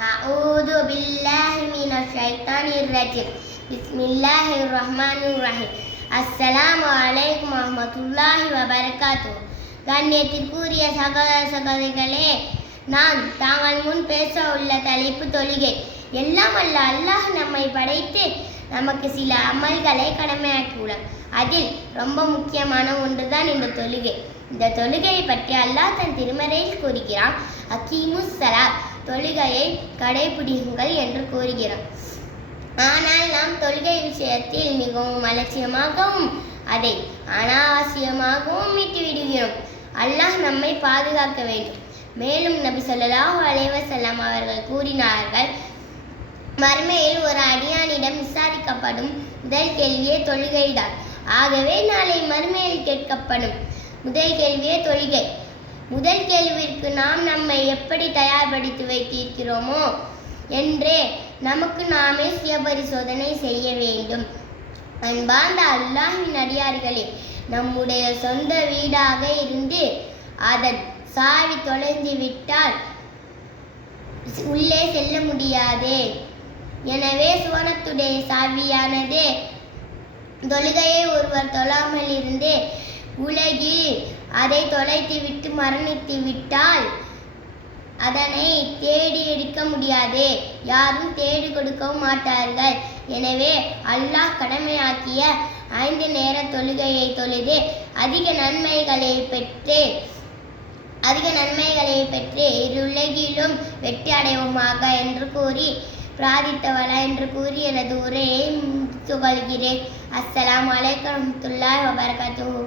அஊது பில்லாஹி மினஷ் ஷைத்தானிர் ரஜீம். பிஸ்மில்லாஹிர் ரஹ்மானிர் ரஹீம். அஸ்ஸலாமு அலைக்கும் வரஹ்மத்துல்லாஹி வபரகாத்துஹு. கண்ணியத்திற்குரிய சகோதர சகோதரிகளே, நான் தாங்கள் முன் பேச உள்ள தலைப்பு தொழுகை. எல்லாம் அல்ல அல்லாஹ் நம்மை படைத்து நமக்கு சில அமல்களை கடமையாக்கியுள்ளார். அதில் ரொம்ப முக்கியமான ஒன்றுதான் இந்த தொழுகை. இந்த தொழுகையை பற்றி அல்லாஹ் தன் திருமறையில் கூறுகிறான், அகீமுஸ் ஸலாத், தொழுகையை கடைபிடியுங்கள் என்று கூறுகிறான். ஆனால் நாம் தொழுகை விஷயத்தில் மிகவும் அலட்சியமாகவும் அதை அனாவசியமாகவும் விட்டுவிடுகிறோம். அல்லாஹ் நம்மை பாதுகாக்க வேண்டும். மேலும் நபி ஸல்லல்லாஹு அலைஹி வஸல்லம் அவர்கள் கூறினார்கள், மறுமையில் ஒரு அடியானிடம் விசாரிக்கப்படும் முதல் கேள்வியே தொழுகைதான். ஆகவே நாளை மறுமையில் கேட்கப்படும் முதல் கேள்வியே தொழுகை. முதல் கேள்விற்கு நாம் நம்மை எப்படி தயார்படுத்தி வைத்திருக்கிறோமோ என்றே நமக்கு நாமே சுய பரிசோதனை செய்ய வேண்டும். அன்பார்ந்த அல்லாஹ்வின் அடியார்களே, நம்முடைய சொந்த வீடாக இருந்து அதன் சாவி தொலைந்து விட்டால் உள்ளே செல்ல முடியாதே. எனவே சுவனத்துடைய சாவியானதே தொழுகையை ஒருவர் தொழாமல் இருந்து உலகில் அதை தொலைத்துவிட்டு மரணித்து விட்டால் அதனை தேடி எடுக்க முடியாது, யாரும் தேடி கொடுக்கவும் மாட்டார்கள். எனவே அல்லாஹ் கடமையாக்கிய 5 நேர தொழுகையை தொழுது அதிக நன்மைகளை பெற்று இருலகிலும் வெற்றி அடைவோமாக என்று கூறி பிரார்த்தித்தவளா என்று கூறி எனது உரையை முடித்துக் கொள்கிறேன். அஸ்ஸலாமு அலைக்கும் வரஹ்மத்துல்லாஹி வபரகாத்துஹு.